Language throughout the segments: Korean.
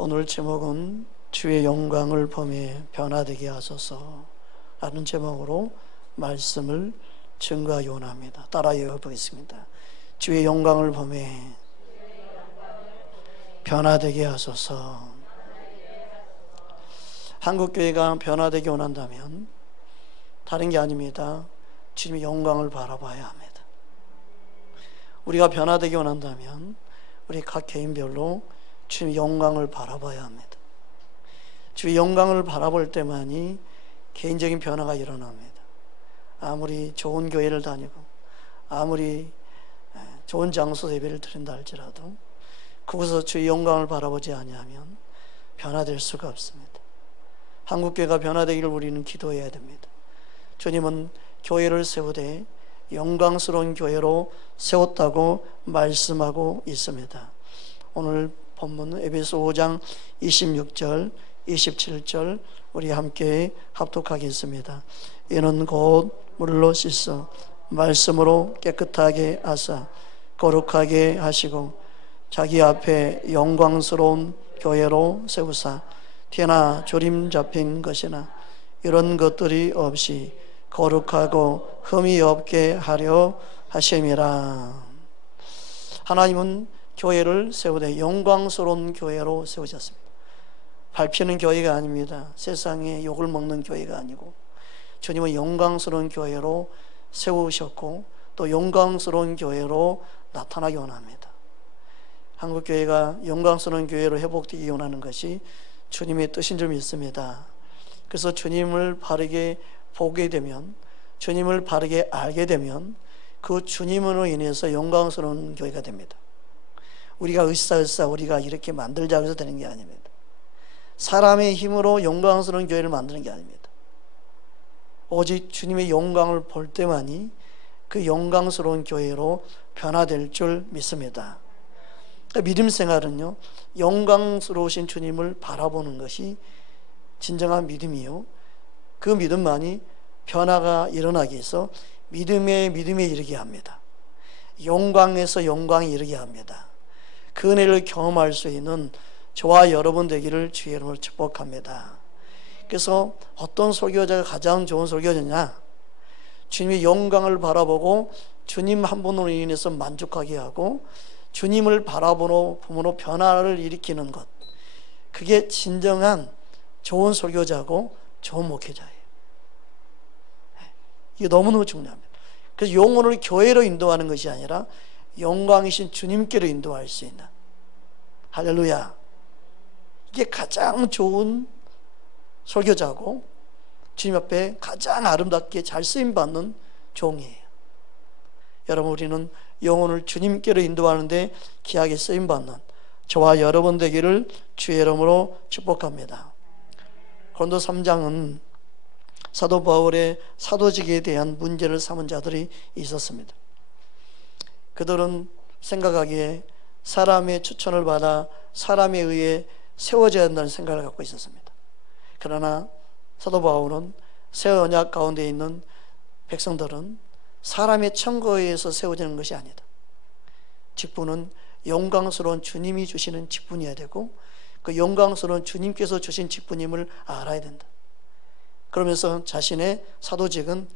오늘 제목은 주의 영광을 범해 변화되게 하소서 라는 제목으로 말씀을 증거하기 원합니다. 따라 읽어보겠습니다. 주의 영광을 범해 변화되게 하소서. 한국교회가 변화되기 원한다면 다른 게 아닙니다. 주님의 영광을 바라봐야 합니다. 우리가 변화되기 원한다면 우리 각 개인별로 주님의 영광을 바라봐야 합니다. 주의 영광을 바라볼 때만이 개인적인 변화가 일어납니다. 아무리 좋은 교회를 다니고 아무리 좋은 장소 예배를 드린다 할지라도 그곳에서 주의 영광을 바라보지 아니하면 변화될 수가 없습니다. 한국교회가 변화되기를 우리는 기도해야 됩니다. 주님은 교회를 세우되 영광스러운 교회로 세웠다고 말씀하고 있습니다. 오늘 본문은 에베소 5장 26절 27절 우리 함께 합독하겠습니다. 이는 곧 물로 씻어 말씀으로 깨끗하게 하사 거룩하게 하시고 자기 앞에 영광스러운 교회로 세우사 티나 조림 잡힌 것이나 이런 것들이 없이 거룩하고 흠이 없게 하려 하심이라. 하나님은 교회를 세우되 영광스러운 교회로 세우셨습니다. 밟히는 교회가 아닙니다. 세상에 욕을 먹는 교회가 아니고 주님은 영광스러운 교회로 세우셨고 또 영광스러운 교회로 나타나기 원합니다. 한국교회가 영광스러운 교회로 회복되기 원하는 것이 주님의 뜻인 줄 믿습니다. 그래서 주님을 바르게 보게 되면, 주님을 바르게 알게 되면 그 주님으로 인해서 영광스러운 교회가 됩니다. 우리가 으쌰으쌰 우리가 이렇게 만들자고 해서 되는 게 아닙니다. 사람의 힘으로 영광스러운 교회를 만드는 게 아닙니다. 오직 주님의 영광을 볼 때만이 그 영광스러운 교회로 변화될 줄 믿습니다. 믿음 생활은요, 영광스러우신 주님을 바라보는 것이 진정한 믿음이요, 그 믿음만이 변화가 일어나기 위해서 믿음에 이르게 합니다. 영광에서 영광에 이르게 합니다. 그 은혜를 경험할 수 있는 저와 여러분 되기를 주의 이름으로 축복합니다. 그래서 어떤 설교자가 가장 좋은 설교자냐? 주님의 영광을 바라보고 주님 한 분으로 인해서 만족하게 하고 주님을 바라보므로 변화를 일으키는 것, 그게 진정한 좋은 설교자고 좋은 목회자예요. 이게 너무너무 중요합니다. 그래서 영혼을 교회로 인도하는 것이 아니라 영광이신 주님께로 인도할 수 있는, 할렐루야, 이게 가장 좋은 설교자고 주님 앞에 가장 아름답게 잘 쓰임받는 종이에요. 여러분, 우리는 영혼을 주님께로 인도하는데 귀하게 쓰임받는 저와 여러분 되기를 주의 이름으로 축복합니다. 고린도 3장은 사도 바울의 사도직에 대한 문제를 삼은 자들이 있었습니다. 그들은 생각하기에 사람의 추천을 받아 사람에 의해 세워져야 한다는 생각을 갖고 있었습니다. 그러나 사도 바울은 새 언약 가운데 있는 백성들은 사람의 청거에 의해서 세워지는 것이 아니다. 직분은 영광스러운 주님이 주시는 직분이어야 되고 그 영광스러운 주님께서 주신 직분임을 알아야 된다. 그러면서 자신의 사도직은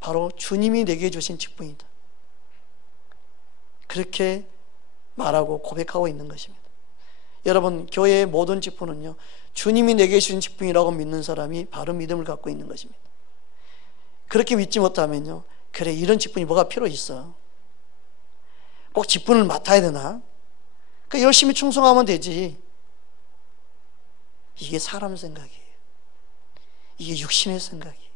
바로 주님이 내게 주신 직분이다, 그렇게 말하고 고백하고 있는 것입니다. 여러분, 교회의 모든 직분은요, 주님이 내게 주신 직분이라고 믿는 사람이 바른 믿음을 갖고 있는 것입니다. 그렇게 믿지 못하면요, 그래, 이런 직분이 뭐가 필요 있어, 꼭 직분을 맡아야 되나, 열심히 충성하면 되지. 이게 사람 생각이에요. 이게 육신의 생각이에요.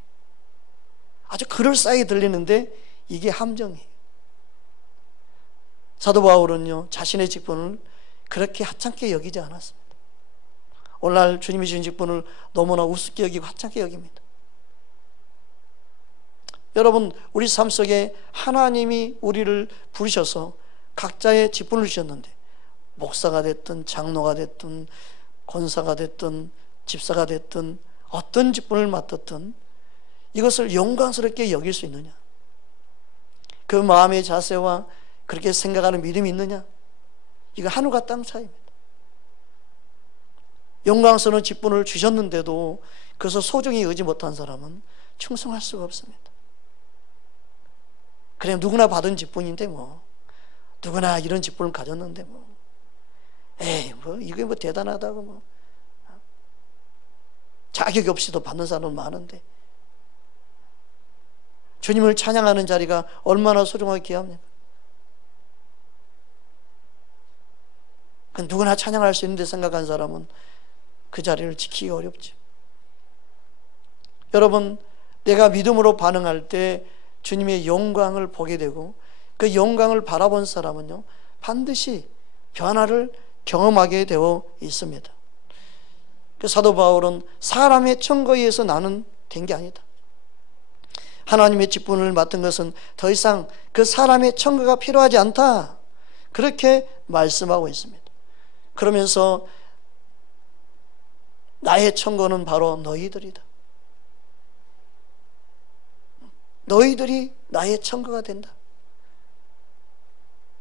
아주 그럴싸하게 들리는데 이게 함정이에요. 사도 바울은요, 자신의 직분을 그렇게 하찮게 여기지 않았습니다. 오늘날 주님이 주신 직분을 너무나 우습게 여기고 하찮게 여깁니다. 여러분, 우리 삶 속에 하나님이 우리를 부르셔서 각자의 직분을 주셨는데, 목사가 됐든 장로가 됐든 권사가 됐든 집사가 됐든 어떤 직분을 맡았든 이것을 영광스럽게 여길 수 있느냐, 그 마음의 자세와 그렇게 생각하는 믿음이 있느냐, 이거 하늘과 땅 차이입니다. 영광스러운 직분을 주셨는데도 그것을 소중히 여기지 못한 사람은 충성할 수가 없습니다. 그래, 누구나 받은 직분인데 뭐, 누구나 이런 직분을 가졌는데 뭐, 에이 뭐 이게 뭐 대단하다고 뭐, 자격이 없이도 받는 사람은 많은데, 주님을 찬양하는 자리가 얼마나 소중하게 귀합니까? 누구나 찬양할 수 있는데 생각한 사람은 그 자리를 지키기 어렵죠. 여러분, 내가 믿음으로 반응할 때 주님의 영광을 보게 되고 그 영광을 바라본 사람은요, 반드시 변화를 경험하게 되어 있습니다. 그 사도 바울은 사람의 청거에 의해서 나는 된 게 아니다. 하나님의 직분을 맡은 것은 더 이상 그 사람의 청거가 필요하지 않다, 그렇게 말씀하고 있습니다. 그러면서 나의 청거는 바로 너희들이다. 너희들이 나의 청거가 된다.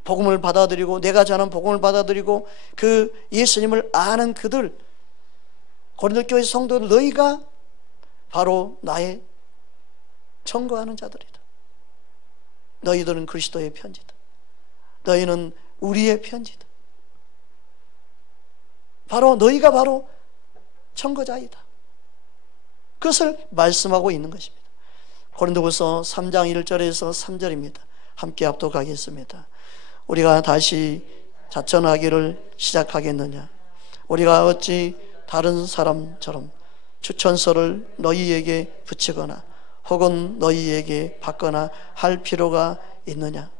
복음을 받아들이고, 내가 전한 복음을 받아들이고 그 예수님을 아는 그들, 고린도 교회 성도들, 너희가 바로 나의 청거하는 자들이다. 너희들은 그리스도의 편지다. 너희는 우리의 편지다. 바로 너희가 바로 청거자이다. 그것을 말씀하고 있는 것입니다. 고린도후서 3장 1절에서 3절입니다. 함께 합독하겠습니다. 우리가 다시 자천하기를 시작하겠느냐? 우리가 어찌 다른 사람처럼 추천서를 너희에게 붙이거나 혹은 너희에게 받거나 할 필요가 있느냐?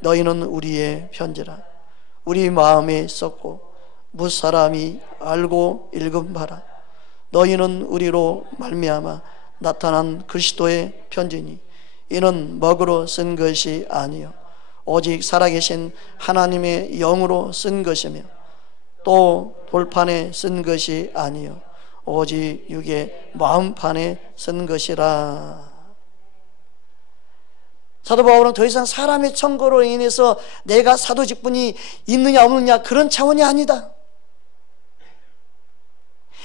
너희는 우리의 편지라. 우리 마음에 썼고 무사람이 알고 읽은 바라. 너희는 우리로 말미암아 나타난 그리스도의 편지니 이는 먹으로 쓴 것이 아니요 오직 살아계신 하나님의 영으로 쓴 것이며 또 돌판에 쓴 것이 아니요 오직 육의 마음판에 쓴 것이라. 사도 바울은 더 이상 사람의 청거로 인해서 내가 사도 직분이 있느냐 없느냐 그런 차원이 아니다.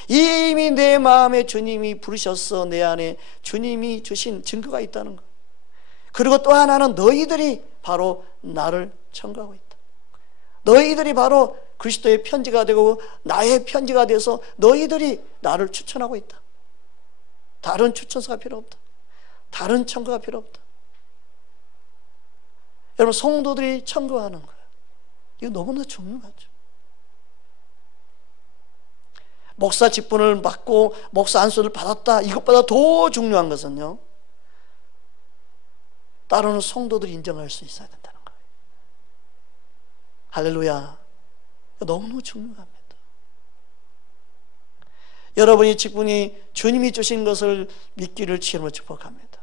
이미 내 마음에 주님이 부르셔서 내 안에 주님이 주신 증거가 있다는 것. 그리고 또 하나는 너희들이 바로 나를 청구하고 있다. 너희들이 바로 그리스도의 편지가 되고 나의 편지가 돼서 너희들이 나를 추천하고 있다. 다른 추천서가 필요 없다. 다른 청구가 필요 없다. 여러분, 성도들이 청구하는 거예요. 이거 너무나 중요하죠. 목사 직분을 맡고 목사 안수를 받았다, 이것보다 더 중요한 것은요, 따르는 성도들이 인정할 수 있어야 된다는 거예요. 할렐루야. 너무 중요합니다. 여러분이 직분이 주님이 주신 것을 믿기를 주님으로 축복합니다.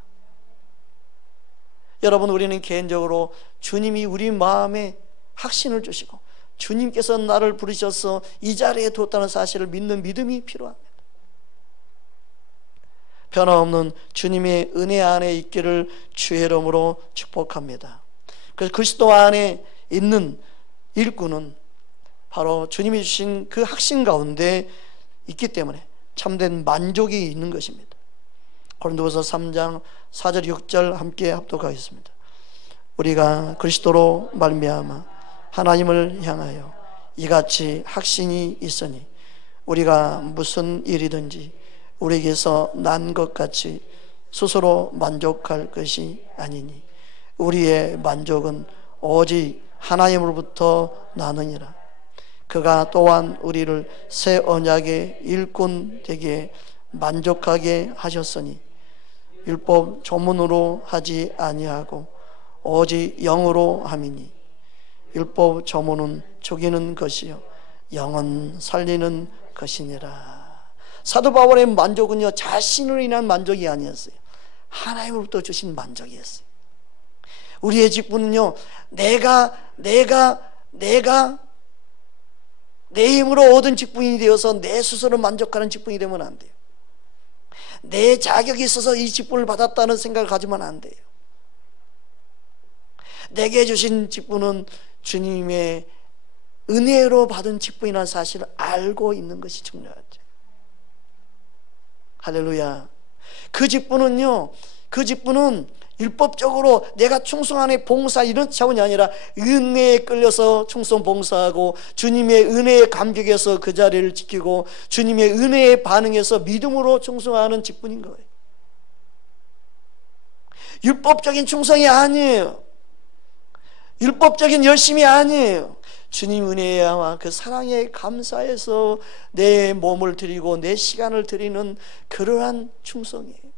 여러분, 우리는 개인적으로 주님이 우리 마음에 확신을 주시고 주님께서 나를 부르셔서 이 자리에 뒀다는 사실을 믿는 믿음이 필요합니다. 변함없는 주님의 은혜 안에 있기를 주의 이름으로 축복합니다. 그래서 그리스도 안에 있는 일꾼은 바로 주님이 주신 그 확신 가운데 있기 때문에 참된 만족이 있는 것입니다. 고린도후서 3장 4절 6절 함께 합독하겠습니다. 우리가 그리스도로 말미암아 하나님을 향하여 이같이 확신이 있으니 우리가 무슨 일이든지 우리에게서 난 것 같이 스스로 만족할 것이 아니니 우리의 만족은 오직 하나님으로부터 나느니라. 그가 또한 우리를 새 언약의 일꾼 되게 만족하게 하셨으니 율법 조문으로 하지 아니하고 오직 영으로 함이니 율법 조문은 죽이는 것이요 영은 살리는 것이니라. 사도 바울의 만족은요, 자신으로 인한 만족이 아니었어요. 하나님으로부터 주신 만족이었어요. 우리의 직분은요, 내가 내 힘으로 얻은 직분이 되어서 내 스스로 만족하는 직분이 되면 안 돼요. 내 자격이 있어서 이 직분을 받았다는 생각을 가지면 안 돼요. 내게 주신 직분은 주님의 은혜로 받은 직분이라는 사실을 알고 있는 것이 중요하죠. 할렐루야. 그 직분은 율법적으로 내가 충성하는 봉사 이런 차원이 아니라 은혜에 끌려서 충성 봉사하고 주님의 은혜에 감격해서 그 자리를 지키고 주님의 은혜에 반응해서 믿음으로 충성하는 직분인 거예요. 율법적인 충성이 아니에요. 율법적인 열심이 아니에요. 주님 은혜와 그 사랑에 감사해서 내 몸을 드리고 내 시간을 드리는 그러한 충성이에요.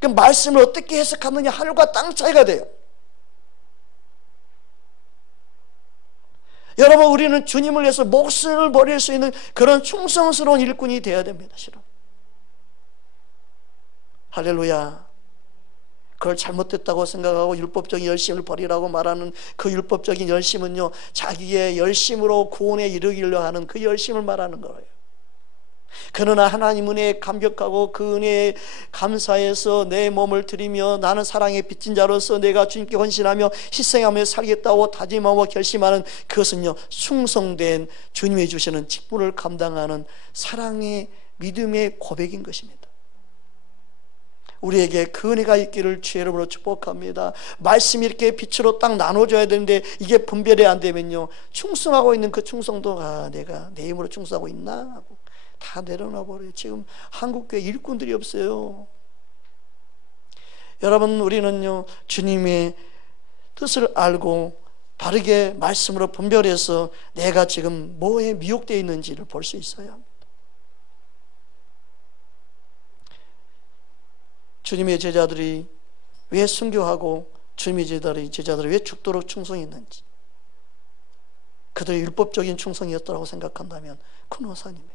그 말씀을 어떻게 해석하느냐 하늘과 땅 차이가 돼요. 여러분, 우리는 주님을 위해서 목숨을 버릴 수 있는 그런 충성스러운 일꾼이 되어야 됩니다. 실은. 할렐루야. 그걸 잘못됐다고 생각하고 율법적인 열심을 버리라고 말하는 그 율법적인 열심은요, 자기의 열심으로 구원에 이르기려 하는 그 열심을 말하는 거예요. 그러나 하나님 은혜에 감격하고 그 은혜에 감사해서 내 몸을 드리며 나는 사랑의 빚진 자로서 내가 주님께 헌신하며 희생하며 살겠다고 다짐하고 결심하는 그것은요, 충성된 주님이 주시는 직분을 감당하는 사랑의 믿음의 고백인 것입니다. 우리에게 그 은혜가 있기를 주의 이름으로 축복합니다. 말씀이 이렇게 빛으로 딱 나눠줘야 되는데 이게 분별이 안 되면요, 충성하고 있는 그 충성도 내가 내 힘으로 충성하고 있나 하고 다 내려놔 버려요. 지금 한국교회 일꾼들이 없어요. 여러분, 우리는요, 주님의 뜻을 알고 바르게 말씀으로 분별해서 내가 지금 뭐에 미혹되어 있는지를 볼 수 있어야 합니다. 주님의 제자들이 왜 순교하고 주님의 제자들이 왜 죽도록 충성했는지, 그들의 율법적인 충성이었다고 생각한다면 큰 오산입니다.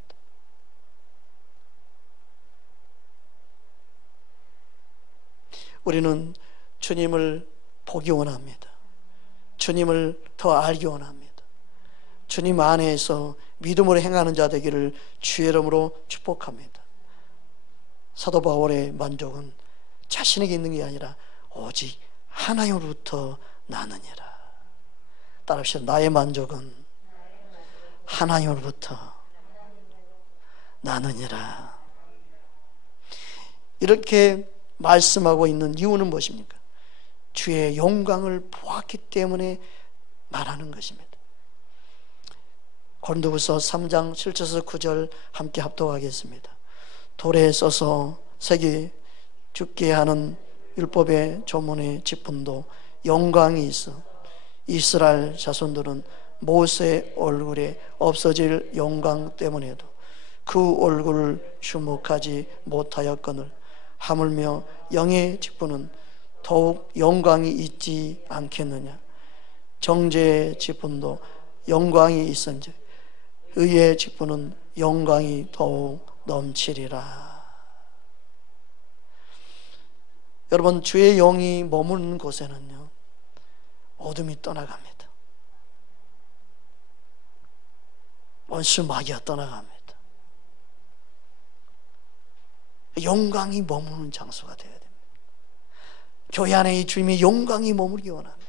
우리는 주님을 보기 원합니다. 주님을 더 알기 원합니다. 주님 안에서 믿음으로 행하는 자 되기를 주의 이름으로 축복합니다. 사도 바울의 만족은 자신에게 있는 게 아니라 오직 하나님으로부터 나느니라. 따라합시다. 나의 만족은 하나님으로부터 나느니라. 이렇게 말씀하고 있는 이유는 무엇입니까? 주의 영광을 보았기 때문에 말하는 것입니다. 고린도후서 3장 7절에서 9절 함께 합독하겠습니다. 돌에 써서 새기 죽게 하는 율법의 조문의 직분도 영광이 있어 이스라엘 자손들은 모세의 얼굴에 없어질 영광 때문에도 그 얼굴을 주목하지 못하였거늘 하물며 영의 직분은 더욱 영광이 있지 않겠느냐. 정죄의 직분도 영광이 있은지 의의 직분은 영광이 더욱 넘치리라. 여러분, 주의 영이 머무는 곳에는요, 어둠이 떠나갑니다. 원수 마귀가 떠나갑니다. 영광이 머무는 장소가 되어야 됩니다. 교회 안에 이 주님의 영광이 머무르기 원합니다.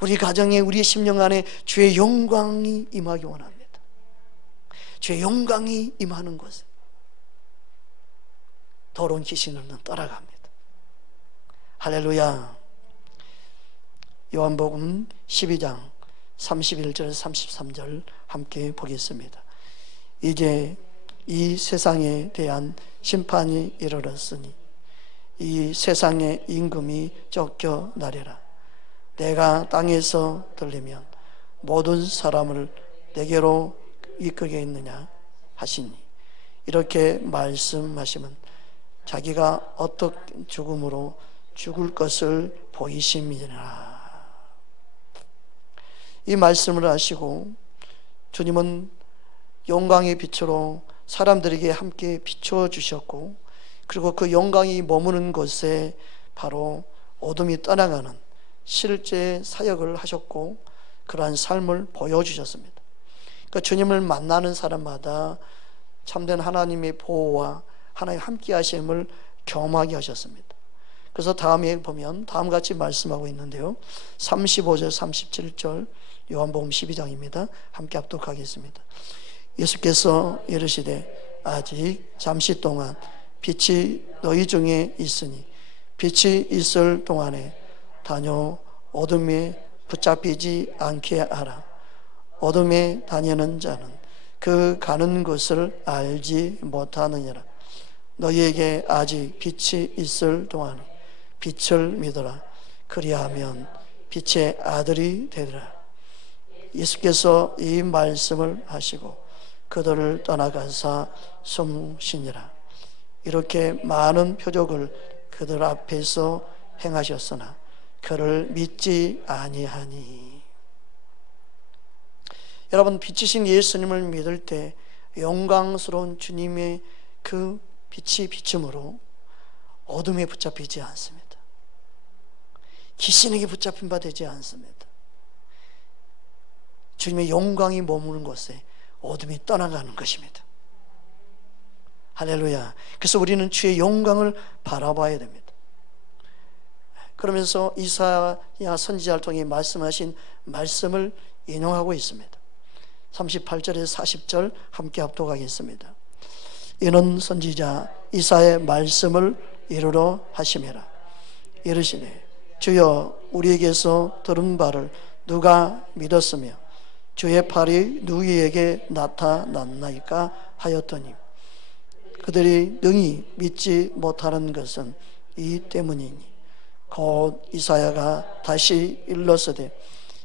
우리 가정에, 우리 심령 안에 주의 영광이 임하기 원합니다. 주의 영광이 임하는 곳에 더러운 귀신은 떠나갑니다. 할렐루야. 요한복음 12장 31절에서 33절 함께 보겠습니다. 이제 이 세상에 대한 심판이 이르렀으니 이 세상의 임금이 쫓겨나리라. 내가 땅에서 들리면 모든 사람을 내게로 이끌겠느냐 하시니 이렇게 말씀하시면 자기가 어떻게 죽음으로 죽을 것을 보이심이라. 이 말씀을 하시고 주님은 영광의 빛으로 사람들에게 함께 비춰주셨고, 그리고 그 영광이 머무는 곳에 바로 어둠이 떠나가는 실제 사역을 하셨고 그러한 삶을 보여주셨습니다. 그러니까 주님을 만나는 사람마다 참된 하나님의 보호와 하나님의 함께 하심을 경험하게 하셨습니다. 그래서 다음에 보면 다음같이 말씀하고 있는데요, 35절 37절 요한복음 12장입니다 함께 합독하겠습니다. 예수께서 이르시되 아직 잠시 동안 빛이 너희 중에 있으니 빛이 있을 동안에 다녀 어둠에 붙잡히지 않게 하라. 어둠에 다니는 자는 그 가는 곳을 알지 못하느니라. 너희에게 아직 빛이 있을 동안에 빛을 믿어라. 그리하면 빛의 아들이 되리라. 예수께서 이 말씀을 하시고 그들을 떠나가사 숨쉬니라. 이렇게 많은 표적을 그들 앞에서 행하셨으나 그를 믿지 아니하니. 여러분, 빛이신 예수님을 믿을 때 영광스러운 주님의 그 빛이 비춤으로 어둠에 붙잡히지 않습니다. 귀신에게 붙잡힌 바 되지 않습니다. 주님의 영광이 머무는 곳에 어둠이 떠나가는 것입니다. 할렐루야. 그래서 우리는 주의 영광을 바라봐야 됩니다. 그러면서 이사야 선지자를 통해 말씀하신 말씀을 인용하고 있습니다. 38절에서 40절 함께 합독하겠습니다. 이는 선지자 이사야의 말씀을 이루러 하심이라. 이르시되 주여 우리에게서 들은 바를 누가 믿었으며 주의 팔이 누구에게 나타났나이까 하였더니 그들이 능히 믿지 못하는 것은 이 때문이니 곧 이사야가 다시 일렀으되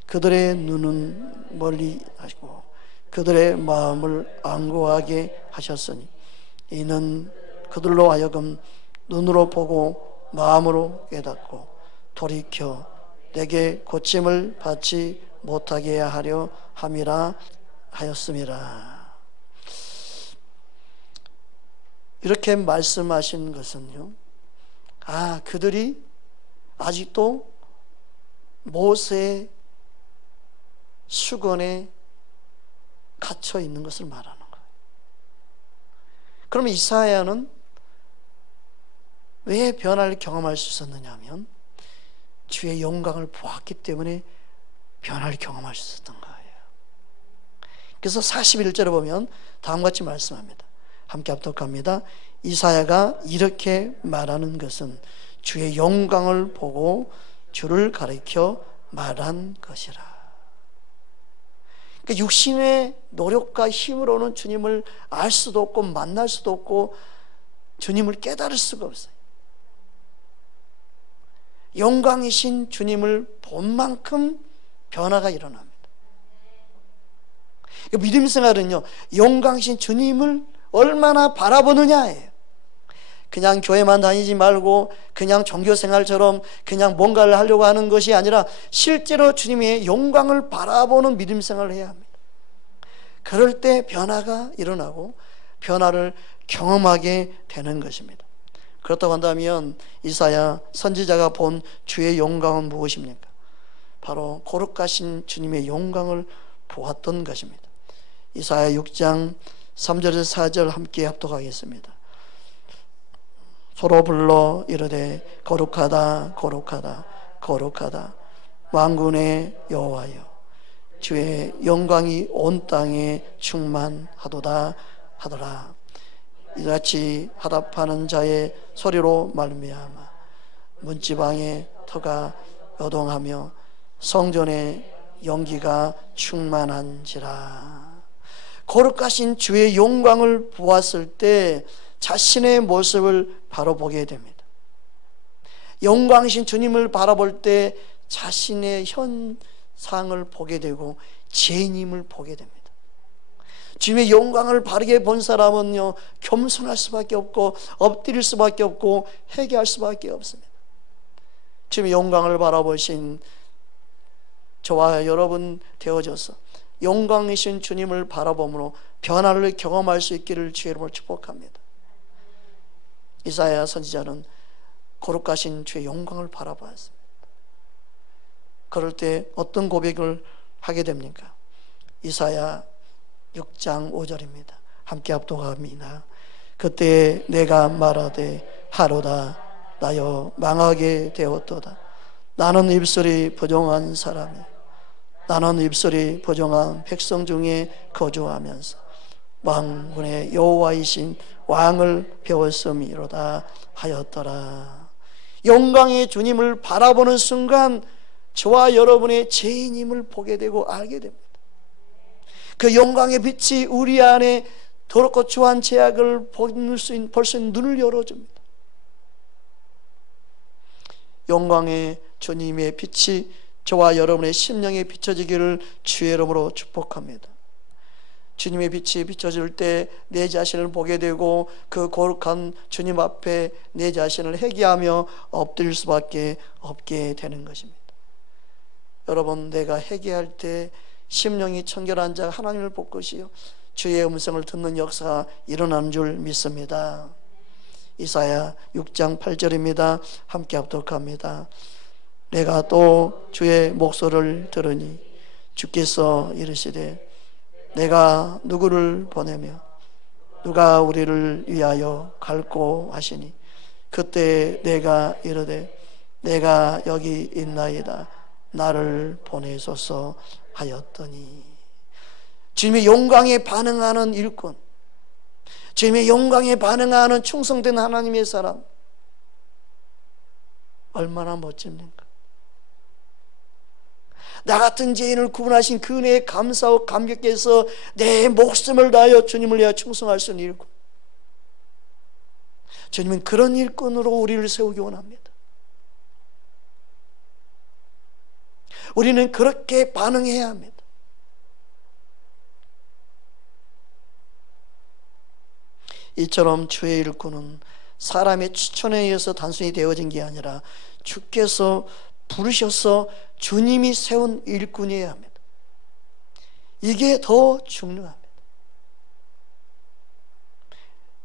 그들의 눈은 멀리 하시고 그들의 마음을 앙고하게 하셨으니 이는 그들로 하여금 눈으로 보고 마음으로 깨닫고 돌이켜 내게 고침을 받지 못하게 하려 함이라 하였음이라. 이렇게 말씀하신 것은요, 그들이 아직도 모세의 수건에 갇혀 있는 것을 말하는 거예요. 그러면 이사야는 왜 변화를 경험할 수 있었느냐 하면 주의 영광을 보았기 때문에 변화를 경험할 수 있었던 거예요. 그래서 41절에 보면 다음같이 말씀합니다. 함께 합독합니다. 이사야가 이렇게 말하는 것은 주의 영광을 보고 주를 가리켜 말한 것이라. 그러니까 육신의 노력과 힘으로는 주님을 알 수도 없고 만날 수도 없고 주님을 깨달을 수가 없어요. 영광이신 주님을 본 만큼 변화가 일어납니다. 믿음 생활은요, 영광이신 주님을 얼마나 바라보느냐예요. 그냥 교회만 다니지 말고 그냥 종교생활처럼 그냥 뭔가를 하려고 하는 것이 아니라 실제로 주님의 영광을 바라보는 믿음 생활을 해야 합니다. 그럴 때 변화가 일어나고 변화를 경험하게 되는 것입니다. 그렇다고 한다면 이사야 선지자가 본 주의 영광은 무엇입니까? 바로 거룩하신 주님의 영광을 보았던 것입니다. 이사야 6장 3절에서 4절 함께 합독하겠습니다. 소로 불러 이르되 거룩하다 거룩하다 거룩하다 만군의 여호와여 주의 영광이 온 땅에 충만하도다 하더라. 이같이 화답하는 자의 소리로 말미암아 문지방의 터가 요동하며 성전의 연기가 충만한지라. 거룩하신 주의 영광을 보았을 때 자신의 모습을 바로 보게 됩니다. 영광이신 주님을 바라볼 때 자신의 현상을 보게 되고 죄인임을 보게 됩니다. 주님의 영광을 바르게 본 사람은요, 겸손할 수밖에 없고 엎드릴 수밖에 없고 회개할 수밖에 없습니다. 주님의 영광을 바라보신 저와 여러분 되어져서 영광이신 주님을 바라봄으로 변화를 경험할 수 있기를 주의 이름으로 축복합니다. 이사야 선지자는 거룩하신 주의 영광을 바라보았습니다. 그럴 때 어떤 고백을 하게 됩니까? 이사야 6장 5절입니다. 함께 합독합니다. 그때 내가 말하되 하로다 나여 망하게 되었도다. 나는 입술이 부정한 사람이, 나는 입술이 부정한 백성 중에 거주하면서 만군의 여호와이신 왕을 배웠음이로다 하였더라. 영광의 주님을 바라보는 순간 저와 여러분의 죄인임을 보게 되고 알게 됩니다. 그 영광의 빛이 우리 안에 더럽고 추한 죄악을 볼 수 있는 눈을 열어줍니다. 영광의 주님의 빛이 저와 여러분의 심령에 비춰지기를 주의 이름으로 축복합니다. 주님의 빛이 비춰질 때 내 자신을 보게 되고 그 거룩한 주님 앞에 내 자신을 회개하며 엎드릴 수밖에 없게 되는 것입니다. 여러분, 내가 회개할 때 심령이 청결한 자가 하나님을 볼 것이요 주의 음성을 듣는 역사가 일어나는 줄 믿습니다. 이사야 6장 8절입니다. 함께 합독합니다. 내가 또 주의 목소리를 들으니 주께서 이르시되 내가 누구를 보내며 누가 우리를 위하여 갈고 하시니 그때 내가 이르되 내가 여기 있나이다 나를 보내소서 하였더니. 주님의 영광에 반응하는 일꾼, 주님의 영광에 반응하는 충성된 하나님의 사람, 얼마나 멋집니까? 나 같은 죄인을 구원하신 그 은혜에 감사하고 감격해서 내 목숨을 다하여 주님을 위하여 충성할 수 있는 일꾼. 주님은 그런 일꾼으로 우리를 세우기 원합니다. 우리는 그렇게 반응해야 합니다. 이처럼 주의 일꾼은 사람의 추천에 의해서 단순히 되어진 게 아니라 주께서 부르셔서 주님이 세운 일꾼이어야 합니다. 이게 더 중요합니다.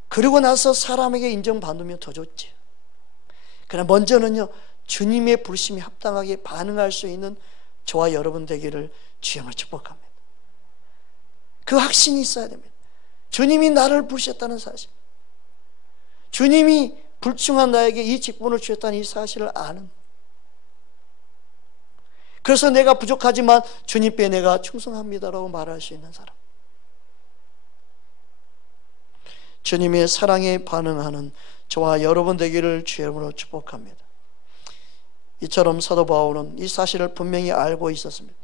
그리고 나서 사람에게 인정받으면 더 좋지. 그러나 먼저는요, 주님의 부르심에 합당하게 반응할 수 있는 저와 여러분 되기를 주님을 축복합니다. 그 확신이 있어야 됩니다. 주님이 나를 부르셨다는 사실, 주님이 불충한 나에게 이 직분을 주셨다는 이 사실을 아는, 그래서 내가 부족하지만 주님께 내가 충성합니다라고 말할 수 있는 사람, 주님의 사랑에 반응하는 저와 여러분 되기를 주의 이름으로 축복합니다. 이처럼 사도 바울은 이 사실을 분명히 알고 있었습니다.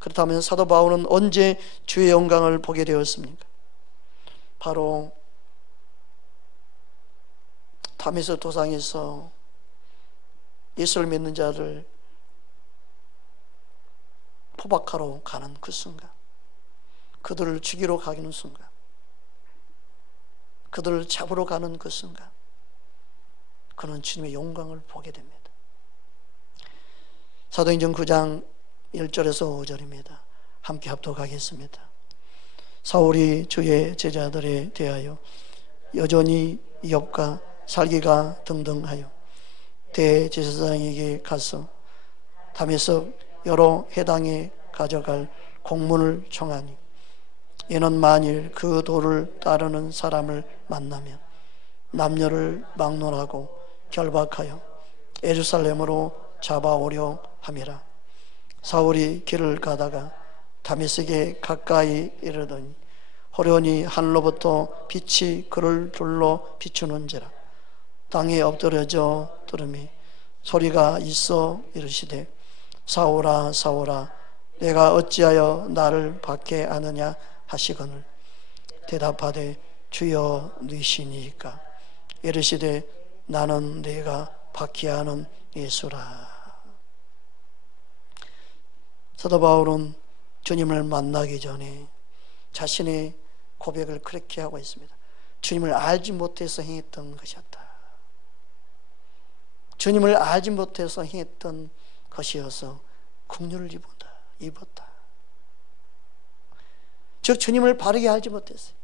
그렇다면 사도 바울은 언제 주의 영광을 보게 되었습니까? 바로 다메섹 도상에서 예수를 믿는 자를 포박하러 가는 그 순간, 그들을 죽이러 가는 순간, 그들을 잡으러 가는 그 순간, 그는 주님의 영광을 보게 됩니다. 사도행전 9장 1절에서 5절입니다. 함께 합독하겠습니다. 사울이 주의 제자들에 대하여 여전히 위협과 살기가 등등하여 대제사장에게 가서 다메섹 여러 회당에 가져갈 공문을 청하니 이는 만일 그 도를 따르는 사람을 만나면 남녀를 막론하고 결박하여 예루살렘으로 잡아오려 함이라. 사울이 길을 가다가 다메섹에 가까이 이르더니 호련히 하늘로부터 빛이 그를 둘러 비추는지라. 땅에 엎드려져 들으니 소리가 있어 이르시되 사울아 사울아 내가 어찌하여 나를 박해 하느냐 하시거늘 대답하되 주여 니시니이까. 이르시되 나는 네가 박해하는 예수라. 사도 바울은 주님을 만나기 전에 자신의 고백을 그렇게 하고 있습니다. 주님을 알지 못해서 행했던 것이었다. 주님을 알지 못해서 행했던 것이어서 긍휼을 입었다. 즉 주님을 바르게 알지 못했어요.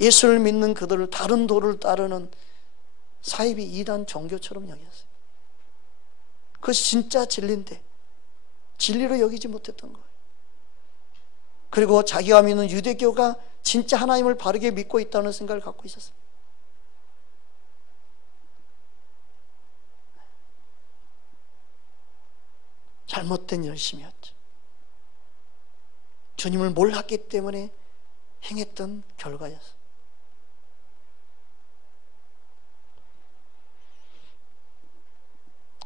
예수를 믿는 그들을 다른 도를 따르는 사이비 이단 종교처럼 여겼어요. 그것이 진짜 진리인데 진리로 여기지 못했던 거예요. 그리고 자기가 믿는 유대교가 진짜 하나님을 바르게 믿고 있다는 생각을 갖고 있었어요. 잘못된 열심이었죠. 주님을 몰랐기 때문에 행했던 결과였어요.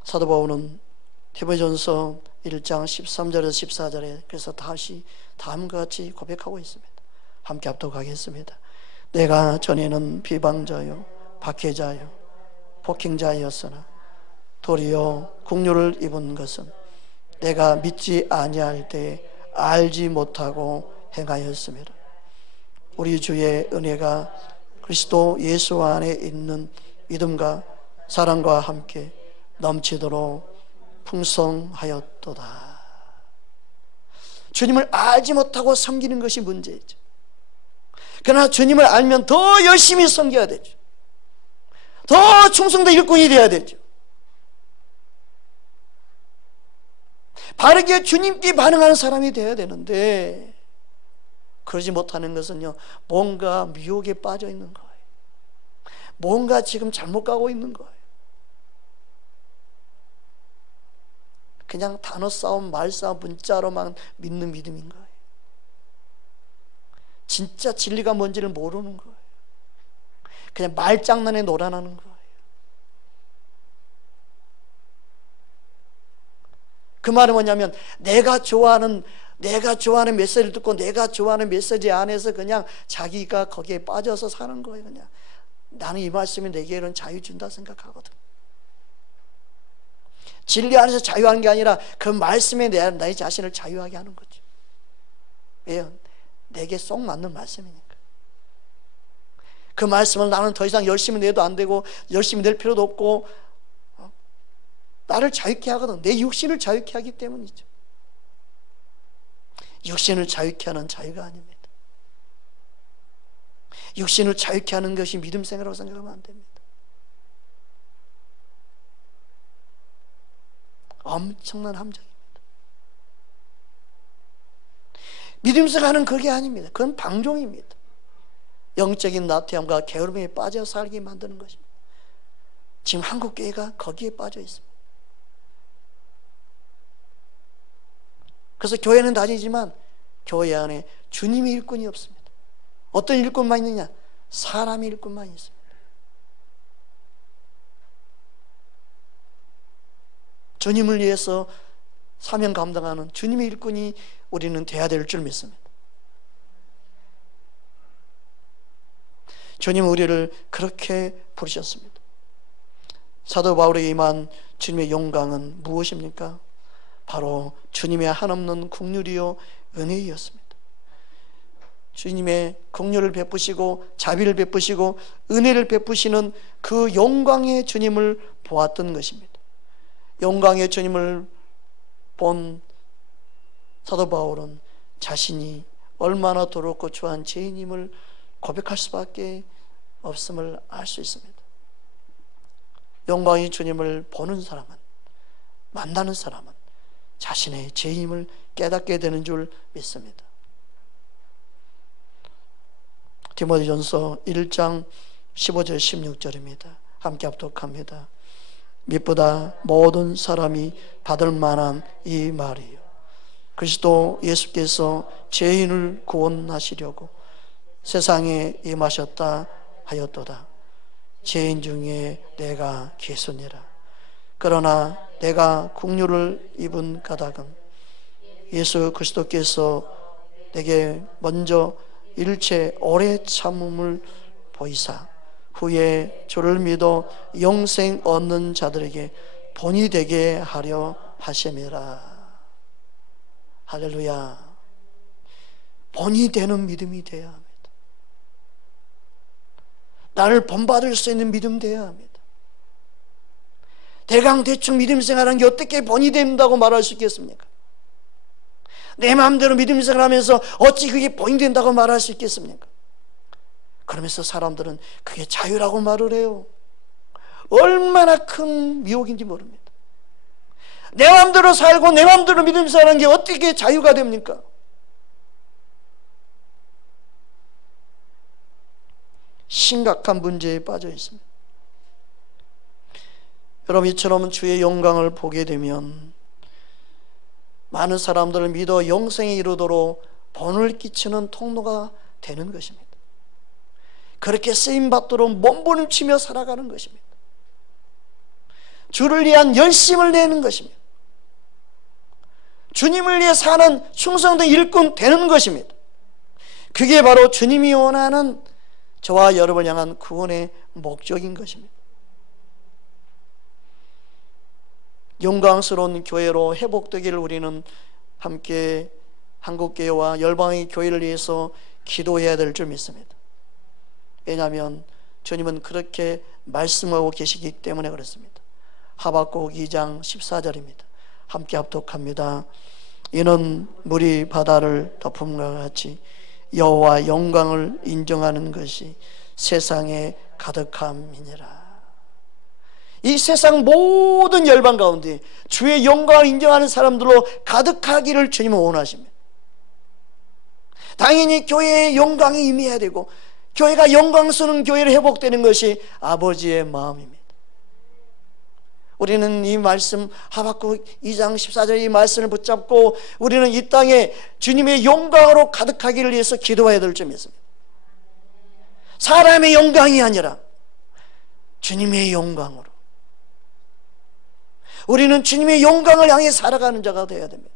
사도 바울은 디모데전서 1장 13절에서 14절에 그래서 다시 다음과 같이 고백하고 있습니다. 함께 합독하겠습니다. 내가 전에는 비방자요 박해자요 폭행자였으나 도리어 긍휼을 입은 것은 내가 믿지 아니할 때 알지 못하고 행하였습니다. 우리 주의 은혜가 그리스도 예수 안에 있는 믿음과 사랑과 함께 넘치도록 풍성하였도다. 주님을 알지 못하고 섬기는 것이 문제이죠. 그러나 주님을 알면 더 열심히 섬겨야 되죠. 더 충성된 일꾼이 되어야 되죠. 바르게 주님께 반응하는 사람이 되어야 되는데 그러지 못하는 것은요, 뭔가 미혹에 빠져 있는 거예요. 뭔가 지금 잘못 가고 있는 거예요. 그냥 단어 싸움, 말 싸움, 문자로만 믿는 믿음인 거예요. 진짜 진리가 뭔지를 모르는 거예요. 그냥 말장난에 놀아나는 거예요. 그 말은 뭐냐면 내가 좋아하는 메시지를 듣고 내가 좋아하는 메시지 안에서 그냥 자기가 거기에 빠져서 사는 거예요. 그냥 나는 이 말씀이 내게 이런 자유 준다 생각하거든. 진리 안에서 자유하는 게 아니라 그 말씀에 내 자신을 자유하게 하는 거죠. 왜요? 내게 쏙 맞는 말씀이니까. 그 말씀을 나는 더 이상 열심히 내도 안 되고 열심히 낼 필요도 없고 나를 자유케 하거든. 내 육신을 자유케 하기 때문이죠. 육신을 자유케 하는 자유가 아닙니다. 육신을 자유케 하는 것이 믿음 생활이라고 생각하면 안 됩니다. 엄청난 함정입니다. 믿음 생활은 그게 아닙니다. 그건 방종입니다. 영적인 나태함과 게으름에 빠져 살게 만드는 것입니다. 지금 한국교회가 거기에 빠져 있습니다. 그래서 교회는 다니지만 교회 안에 주님의 일꾼이 없습니다. 어떤 일꾼만 있느냐? 사람의 일꾼만 있습니다. 주님을 위해서 사명 감당하는 주님의 일꾼이 우리는 돼야 될 줄 믿습니다. 주님은 우리를 그렇게 부르셨습니다. 사도 바울에게 임한 주님의 영광은 무엇입니까? 바로 주님의 한없는 긍휼이요 은혜였습니다. 주님의 긍휼을 베푸시고 자비를 베푸시고 은혜를 베푸시는 그 영광의 주님을 보았던 것입니다. 영광의 주님을 본 사도 바울은 자신이 얼마나 더럽고 추한 죄인임을 고백할 수밖에 없음을 알 수 있습니다. 영광의 주님을 보는 사람은, 만나는 사람은 자신의 죄임을 깨닫게 되는 줄 믿습니다. 디모데전서 1장 15절 16절입니다. 함께 합독합니다. 믿보다 모든 사람이 받을 만한 이 말이요, 그리스도 예수께서 죄인을 구원하시려고 세상에 임하셨다 하였도다. 죄인 중에 내가 개수니라. 그러나 내가 긍휼을 입은 까닭은 예수 그리스도께서 내게 먼저 일체 오래 참음을 보이사 후에 주를 믿어 영생 얻는 자들에게 본이 되게 하려 하심이라. 할렐루야. 본이 되는 믿음이 되어야 합니다. 나를 본받을 수 있는 믿음 되어야 합니다. 대강대충 믿음 생활하는 게 어떻게 본이 된다고 말할 수 있겠습니까? 내 마음대로 믿음 생활하면서 어찌 그게 본이 된다고 말할 수 있겠습니까? 그러면서 사람들은 그게 자유라고 말을 해요. 얼마나 큰 미혹인지 모릅니다. 내 마음대로 살고 내 마음대로 믿음 생활하는 게 어떻게 자유가 됩니까? 심각한 문제에 빠져 있습니다. 여러분, 이처럼 주의 영광을 보게 되면 많은 사람들을 믿어 영생에 이르도록 본을 끼치는 통로가 되는 것입니다. 그렇게 쓰임받도록 몸부림치며 살아가는 것입니다. 주를 위한 열심을 내는 것입니다. 주님을 위해 사는 충성된 일꾼 되는 것입니다. 그게 바로 주님이 원하는 저와 여러분을 향한 구원의 목적인 것입니다. 영광스러운 교회로 회복되기를 우리는 함께 한국교회와 열방의 교회를 위해서 기도해야 될 줄 믿습니다. 왜냐하면 주님은 그렇게 말씀하고 계시기 때문에 그렇습니다. 하박국 2장 14절입니다. 함께 합독합니다. 이는 물이 바다를 덮음과 같이 여호와 영광을 인정하는 것이 세상에 가득함이니라. 이 세상 모든 열방 가운데 주의 영광을 인정하는 사람들로 가득하기를 주님은 원하십니다. 당연히 교회의 영광이 임해야 되고 교회가 영광스러운 교회로 회복되는 것이 아버지의 마음입니다. 우리는 이 말씀 하박국 2장 14절 이 말씀을 붙잡고 우리는 이 땅에 주님의 영광으로 가득하기를 위해서 기도해야 될 줄 믿습니다. 사람의 영광이 아니라 주님의 영광으로 우리는 주님의 영광을 향해 살아가는 자가 되어야 됩니다.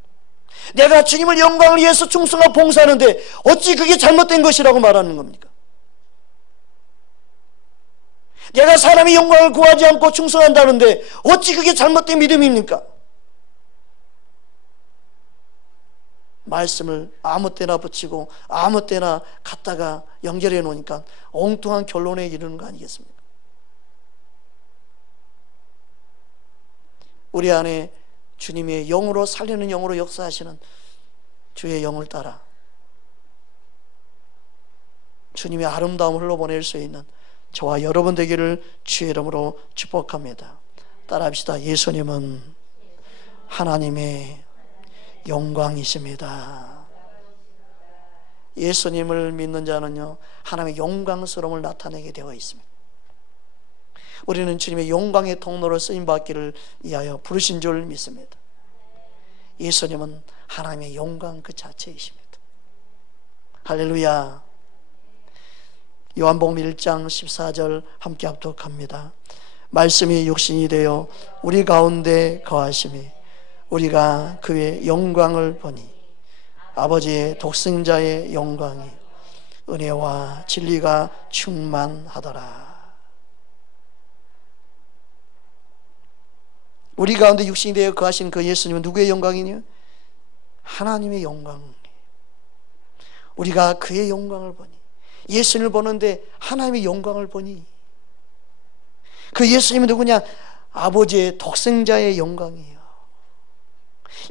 내가 주님을 영광을 위해서 충성하고 봉사하는데 어찌 그게 잘못된 것이라고 말하는 겁니까? 내가 사람의 영광을 구하지 않고 충성한다는데 어찌 그게 잘못된 믿음입니까? 말씀을 아무 때나 붙이고 아무 때나 갖다가 연결해 놓으니까 엉뚱한 결론에 이르는 거 아니겠습니까? 우리 안에 주님의 영으로 살리는 영으로 역사하시는 주의 영을 따라 주님의 아름다움을 흘러보낼 수 있는 저와 여러분 되기를 주의 이름으로 축복합니다. 따라합시다. 예수님은 하나님의 영광이십니다. 예수님을 믿는 자는요 하나님의 영광스러움을 나타내게 되어 있습니다. 우리는 주님의 영광의 통로로 쓰임받기를 위하여 부르신 줄 믿습니다. 예수님은 하나님의 영광 그 자체이십니다. 할렐루야. 요한복음 1장 14절 함께 합독합니다. 말씀이 육신이 되어 우리 가운데 거하심이 우리가 그의 영광을 보니 아버지의 독생자의 영광이 은혜와 진리가 충만하더라. 우리 가운데 육신이 되어 거하신 그 예수님은 누구의 영광이냐? 하나님의 영광. 우리가 그의 영광을 보니 예수님을 보는데 하나님의 영광을 보니 그 예수님은 누구냐? 아버지의 독생자의 영광이에요.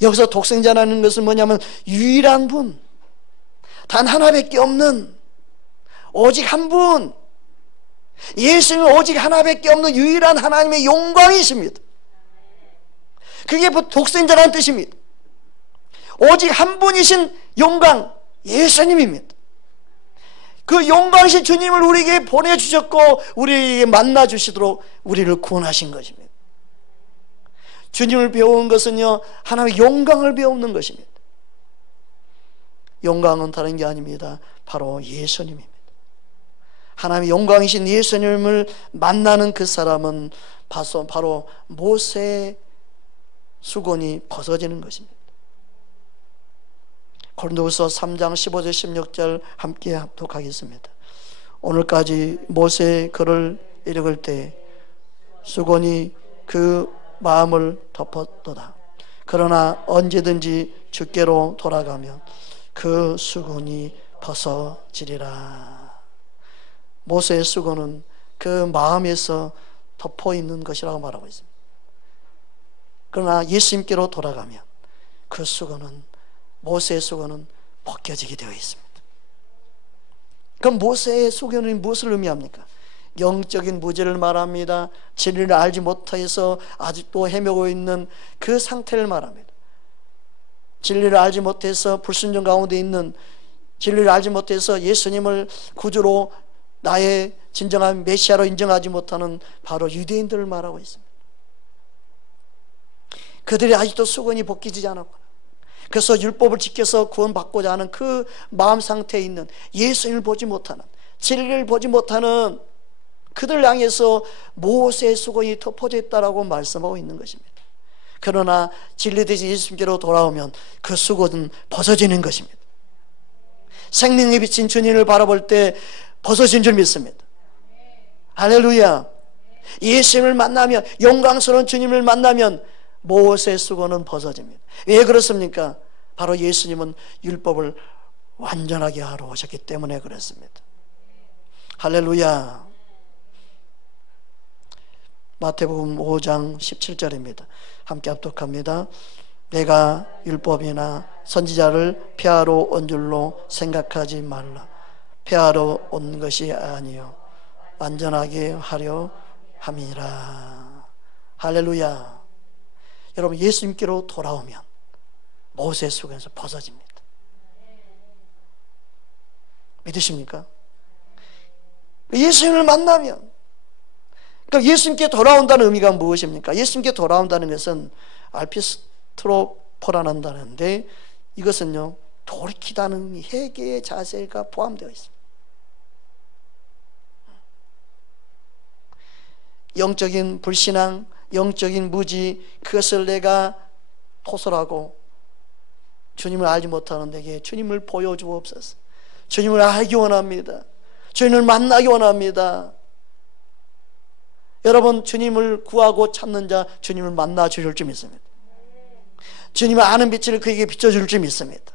여기서 독생자라는 것은 뭐냐면 유일한 분, 단 하나밖에 없는 오직 한 분, 예수님은 오직 하나밖에 없는 유일한 하나님의 영광이십니다. 그게 독생자라는 뜻입니다. 오직 한 분이신 영광 예수님입니다. 그 영광이신 주님을 우리에게 보내주셨고 우리에게 만나주시도록 우리를 구원하신 것입니다. 주님을 배우는 것은요 하나님의 영광을 배우는 것입니다. 영광은 다른 게 아닙니다. 바로 예수님입니다. 하나님의 영광이신 예수님을 만나는 그 사람은 바로 모세의 수건이 벗어지는 것입니다. 고린도후서 3장 15절 16절 함께 합독하겠습니다. 오늘까지 모세의 글을 읽을 때 수건이 그 마음을 덮었도다. 그러나 언제든지 주께로 돌아가면 그 수건이 벗어지리라. 모세의 수건은 그 마음에서 덮어 있는 것이라고 말하고 있습니다. 그러나 예수님께로 돌아가면 그 수건은 모세의 수건은 벗겨지게 되어 있습니다. 그럼 모세의 수건은 무엇을 의미합니까? 영적인 무지를 말합니다. 진리를 알지 못해서 아직도 헤매고 있는 그 상태를 말합니다. 진리를 알지 못해서 불순종 가운데 있는, 진리를 알지 못해서 예수님을 구주로 나의 진정한 메시아로 인정하지 못하는 바로 유대인들을 말하고 있습니다. 그들이 아직도 수건이 벗기지 않았고 그래서 율법을 지켜서 구원받고자 하는 그 마음 상태에 있는 예수님을 보지 못하는, 진리를 보지 못하는 그들 향해서 모세의 수건이 덮어져 있다라고 말씀하고 있는 것입니다. 그러나 진리 대신 예수님께로 돌아오면 그 수건은 벗어지는 것입니다. 생명의 빛인 주님을 바라볼 때 벗어진 줄 믿습니다. 할렐루야. 예수님을 만나면, 영광스러운 주님을 만나면 모세의 수건은 벗어집니다. 왜 그렇습니까? 바로 예수님은 율법을 완전하게 하러 오셨기 때문에 그렇습니다. 할렐루야. 마태복음 5장 17절입니다. 함께 합독합니다. 내가 율법이나 선지자를 폐하러 온 줄로 생각하지 말라. 폐하러 온 것이 아니요 완전하게 하려 함이라. 할렐루야. 여러분, 예수님께로 돌아오면 모세 수건에서 벗어집니다. 믿으십니까? 예수님을 만나면, 그러니까 예수님께 돌아온다는 의미가 무엇입니까? 예수님께 돌아온다는 것은 알피스트로포라는다는데, 이것은요 돌이키다는 회개의 자세가 포함되어 있습니다. 영적인 불신앙, 영적인 무지, 그것을 내가 토설하고 주님을 알지 못하는 내게 주님을 보여주옵소서. 주님을 알기 원합니다. 주님을 만나기 원합니다. 여러분, 주님을 구하고 찾는 자 주님을 만나 주실 줄 믿습니다. 주님을 아는 빛을 그에게 비춰줄 줄 믿습니다.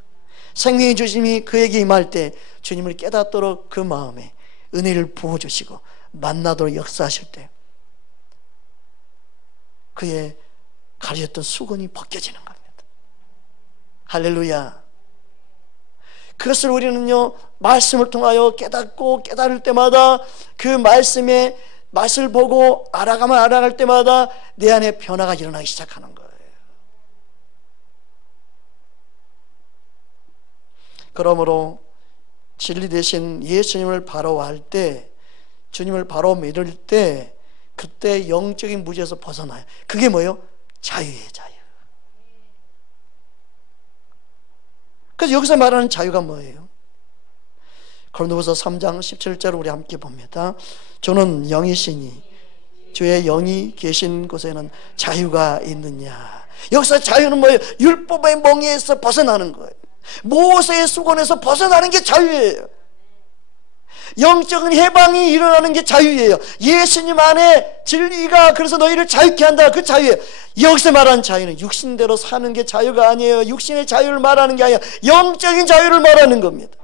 생명의 주심이 그에게 임할 때 주님을 깨닫도록 그 마음에 은혜를 부어주시고 만나도록 역사하실 때 그의 가려졌던 수건이 벗겨지는 겁니다. 할렐루야. 그것을 우리는요 말씀을 통하여 깨닫고 깨달을 때마다 그 말씀의 맛을 보고 알아가면 알아갈 때마다 내 안에 변화가 일어나기 시작하는 거예요. 그러므로 진리 대신 예수님을 바로 알 때, 주님을 바로 믿을 때, 그때 영적인 무지에서 벗어나요. 그게 뭐예요? 자유예요, 자유. 그래서 여기서 말하는 자유가 뭐예요? 고린도후서 3장 17절 우리 함께 봅니다. 주는 영이시니 주의 영이 계신 곳에는 자유가 있느냐. 여기서 자유는 뭐예요? 율법의 멍에서 벗어나는 거예요. 모세의 수건에서 벗어나는 게 자유예요. 영적인 해방이 일어나는 게 자유예요. 예수님 안에 진리가 그래서 너희를 자유케 한다, 그 자유예요. 여기서 말하는 자유는 육신대로 사는 게 자유가 아니에요. 육신의 자유를 말하는 게 아니라 영적인 자유를 말하는 겁니다.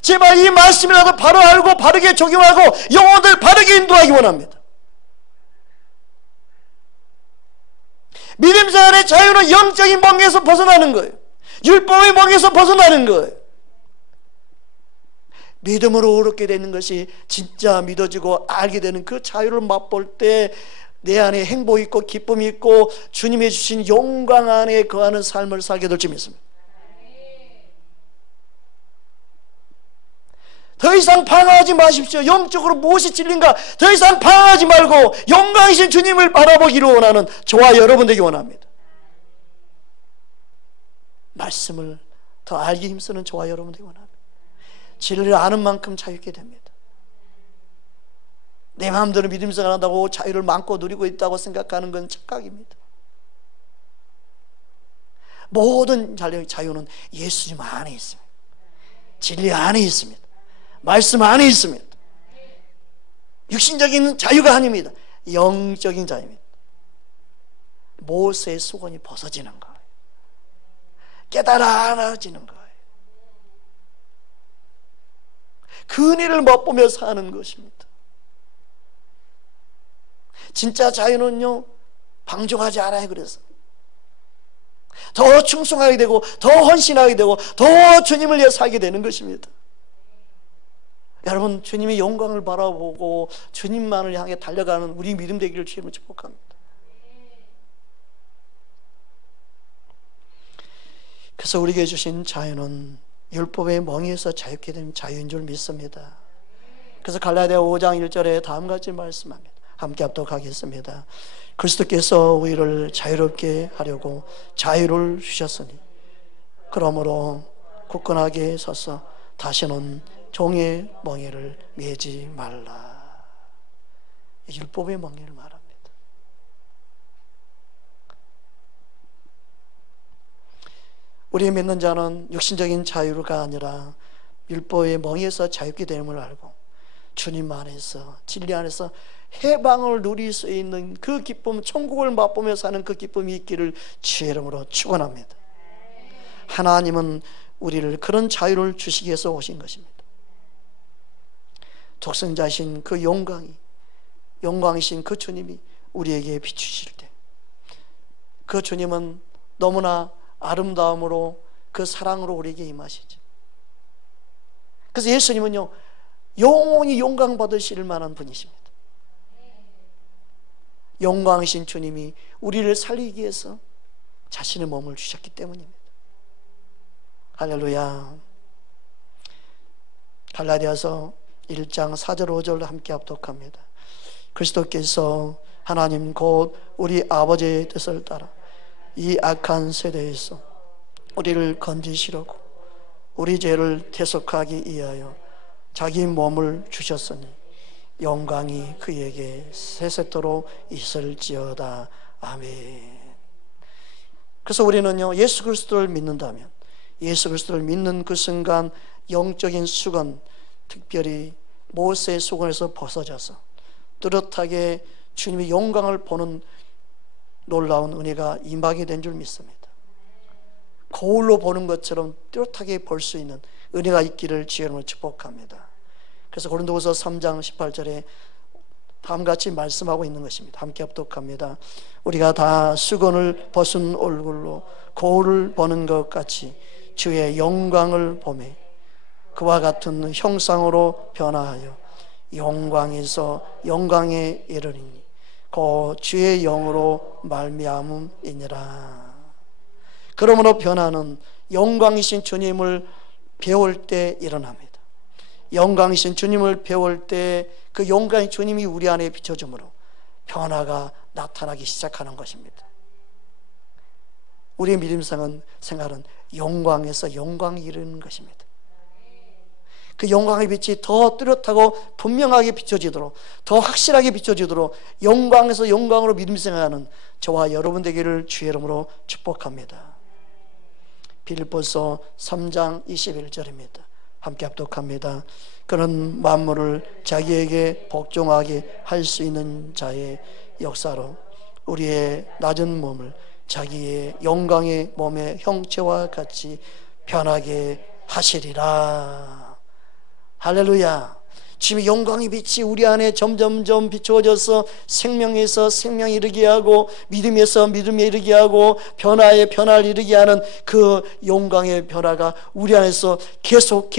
제발 이 말씀이라도 바로 알고 바르게 적용하고 영혼들 바르게 인도하기 원합니다. 믿음 생활의 자유는 영적인 멍에서 벗어나는 거예요. 율법의 멍에서 벗어나는 거예요. 믿음으로 얻게 되는 것이 진짜 믿어지고 알게 되는 그 자유를 맛볼 때 내 안에 행복이 있고 기쁨이 있고 주님이 주신 영광 안에 거하는 삶을 살게 될 줄 믿습니다. 더 이상 방황하지 마십시오. 영적으로 무엇이 진리인가 더 이상 방황하지 말고 영광이신 주님을 바라보기를 원하는 저와 여러분 되기 원합니다. 말씀을 더 알기 힘쓰는 저와 여러분 되기 원합니다. 진리를 아는 만큼 자유롭게 됩니다. 내 마음대로 믿음 생활한다고 자유를 많고 누리고 있다고 생각하는 건 착각입니다. 모든 자유는 예수님 안에 있습니다. 진리 안에 있습니다. 말씀 안에 있습니다. 육신적인 자유가 아닙니다. 영적인 자유입니다. 모세의 수건이 벗어지는 거예요. 깨달아지는 거예요. 그 은혜를 맛보며 사는 것입니다. 진짜 자유는요 방종하지 않아요. 그래서 더 충성하게 되고 더 헌신하게 되고 더 주님을 위해 살게 되는 것입니다. 여러분, 주님의 영광을 바라보고 주님만을 향해 달려가는 우리 믿음 되기를 주님을 축복합니다. 그래서 우리에게 주신 자유는 율법의 멍에서 자유케 된 자유인 줄 믿습니다. 그래서 갈라디아 5장 1절에 다음같이 말씀합니다. 함께 합독하겠습니다. 그리스도께서 우리를 자유롭게 하려고 자유를 주셨으니 그러므로 굳건하게 서서 다시는 종의 멍에를 매지 말라. 율법의 멍에를 말합니다. 우리 믿는 자는 육신적인 자유가 아니라 율법의 멍에서 자유케 됨을 알고 주님 안에서, 진리 안에서 해방을 누릴 수 있는 그 기쁨, 천국을 맛보며 사는 그 기쁨이 있기를 주의 이름으로 축원합니다. 하나님은 우리를 그런 자유를 주시기 위해서 오신 것입니다. 독생자신 그 영광이신 그 주님이 우리에게 비추실 때, 그 주님은 너무나 아름다움으로, 그 사랑으로 우리에게 임하시죠. 그래서 예수님은요, 영원히 영광 받으실 만한 분이십니다. 영광이신 주님이 우리를 살리기 위해서 자신의 몸을 주셨기 때문입니다. 할렐루야. 갈라디아서 1장 4절 5절 함께 합독합니다. 그리스도께서 하나님 곧 우리 아버지의 뜻을 따라 이 악한 세대에서 우리를 건지시려고 우리 죄를 대속하기 위하여 자기 몸을 주셨으니 영광이 그에게 세세토록 있을지어다. 아멘. 그래서 우리는요, 예수 그리스도를 믿는다면, 예수 그리스도를 믿는 그 순간 영적인 수건, 특별히 모세의 수건에서 벗어져서 뚜렷하게 주님의 영광을 보는 놀라운 은혜가 임하게 된 줄 믿습니다. 거울로 보는 것처럼 뚜렷하게 볼 수 있는 은혜가 있기를 주의 이름으로 축복합니다. 그래서 고린도후서 3장 18절에 다음같이 말씀하고 있는 것입니다. 함께 합독합니다. 우리가 다 수건을 벗은 얼굴로 거울을 보는 것 같이 주의 영광을 보매 그와 같은 형상으로 변화하여 영광에서 영광에 이르리니 그 주의 영으로 말미암음이니라. 그러므로 변화는 영광이신 주님을 배울 때 일어납니다. 영광이신 주님을 배울 때 그 영광의 주님이 우리 안에 비춰주므로 변화가 나타나기 시작하는 것입니다. 우리의 믿음생활은 영광에서 영광이 이르는 것입니다. 그 영광의 빛이 더 뚜렷하고 분명하게 비춰지도록, 더 확실하게 비춰지도록 영광에서 영광으로 믿음 생활하는 저와 여러분 되기를 주의 이름으로 축복합니다. 빌립보서 3장 21절입니다. 함께 합독합니다. 그는 만물을 자기에게 복종하게 할 수 있는 자의 역사로 우리의 낮은 몸을 자기의 영광의 몸의 형체와 같이 변하게 하시리라. 할렐루야. 주님의 영광의 빛이 우리 안에 점점점 비추어져서 생명에서 생명에 이르게 하고 믿음에서 믿음에 이르게 하고 변화에 변화를 이르게 하는 그 영광의 변화가 우리 안에서 계속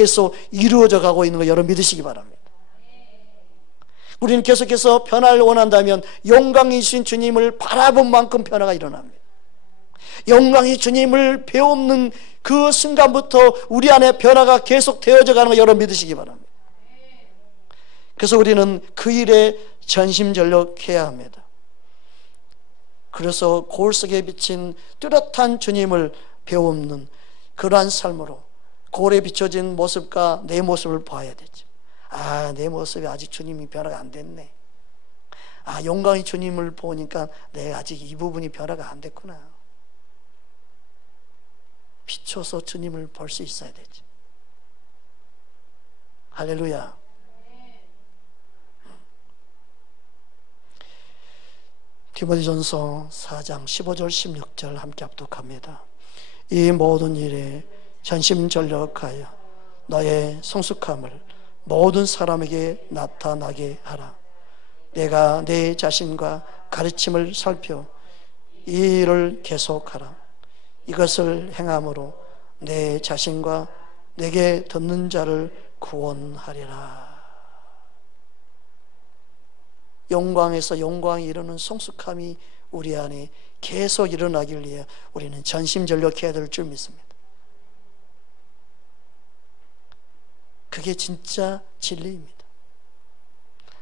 이루어져 가고 있는 걸 여러분 믿으시기 바랍니다. 우리는 계속해서 변화를 원한다면 영광이신 주님을 바라본 만큼 변화가 일어납니다. 영광이 주님을 배우는 그 순간부터 우리 안에 변화가 계속 되어져 가는 걸 여러분 믿으시기 바랍니다. 그래서 우리는 그 일에 전심전력해야 합니다. 그래서 거울 속에 비친 뚜렷한 주님을 배우는 그러한 삶으로 거울에 비춰진 모습과 내 모습을 봐야 되죠. 아, 내 모습이 아직 주님이 변화가 안 됐네. 아, 영광의 주님을 보니까 내가 아직 이 부분이 변화가 안 됐구나. 비춰서 주님을 볼 수 있어야 되죠. 할렐루야. 디모데전서 4장 15절 16절 함께 합독합니다. 이 모든 일에 전심전력하여 너의 성숙함을 모든 사람에게 나타나게 하라. 내가 내 자신과 가르침을 살펴 이 일을 계속하라. 이것을 행함으로 내 자신과 내게 듣는 자를 구원하리라. 영광에서 영광이 이르는 성숙함이 우리 안에 계속 일어나길 위해 우리는 전심전력해야 될 줄 믿습니다. 그게 진짜 진리입니다.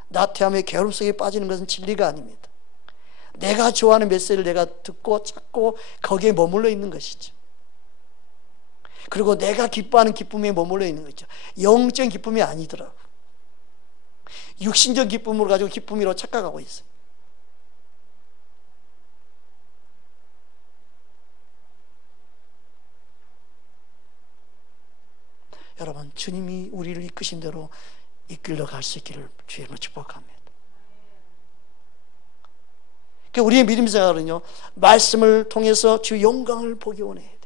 나태함의 괴로움 속에 빠지는 것은 진리가 아닙니다. 내가 좋아하는 메시지를 내가 듣고 찾고 거기에 머물러 있는 것이죠. 그리고 내가 기뻐하는 기쁨에 머물러 있는 거죠. 영적인 기쁨이 아니더라고. 육신적 기쁨을 가지고 기쁨이라고 착각하고 있어요. 여러분, 주님이 우리를 이끄신 대로 이끌러 갈 수 있기를 주님을 축복합니다. 그러니까 우리의 믿음 생활은요, 말씀을 통해서 주 영광을 보기 원해야 돼.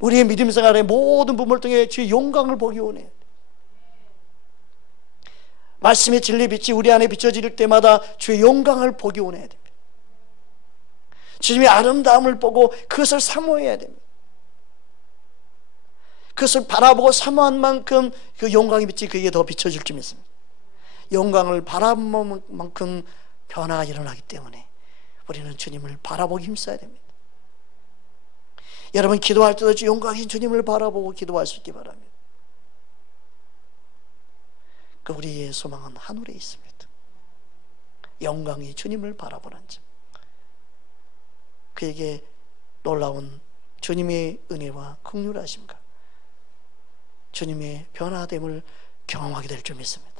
우리의 믿음 생활의 모든 부분을 통해 주의 영광을 보기 원해야 돼. 말씀의 진리 빛이 우리 안에 비춰질 때마다 주의 영광을 보기 원해야 됩니다. 주님의 아름다움을 보고 그것을 사모해야 됩니다. 그것을 바라보고 사모한 만큼 그 영광의 빛이 그에게 더 비춰질 줄 믿습니다. 영광을 바라보는 만큼 변화가 일어나기 때문에 우리는 주님을 바라보기 힘써야 됩니다. 여러분, 기도할 때도 주 영광이신 주님을 바라보고 기도할 수 있기 바랍니다. 그 우리의 소망은 하늘에 있습니다. 영광이 주님을 바라보는 점, 그에게 놀라운 주님의 은혜와 긍휼하심과 주님의 변화됨을 경험하게 될 줄 믿습니다.